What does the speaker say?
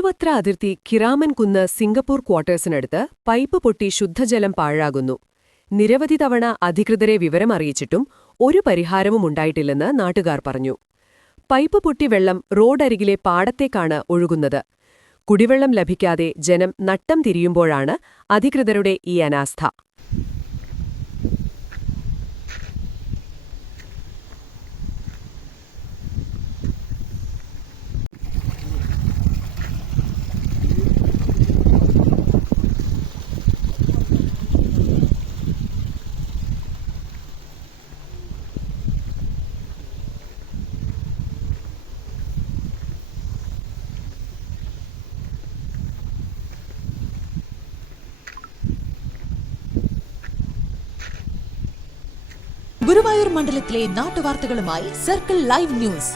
തിരുവത്ര അതിർത്തി കിരാമൻകുന്ന് Singapore ക്വാർട്ടേഴ്സിനടുത്ത് pipe പൊട്ടി ശുദ്ധജലം പാഴാകുന്നു. നിരവധി തവണ അധികൃതരെ വിവരമറിയിച്ചിട്ടും ഒരു പരിഹാരവും ഉണ്ടായിട്ടില്ലെന്ന് നാട്ടുകാർ പറഞ്ഞു. പൈപ്പ് പൊട്ടി വെള്ളം റോഡരികിലെ പാടത്തേക്കാണ് ഒഴുകുന്നത്. കുടിവെള്ളം ലഭിക്കാതെ ജനം നട്ടം തിരിയുമ്പോഴാണ് അധികൃതരുടെ ഈ അനാസ്ഥ. ഗുരുവായൂർ മണ്ഡലത്തിലെ നാട്ടുവാർത്തകളുമായി സർക്കിൾ ലൈവ് ന്യൂസ്.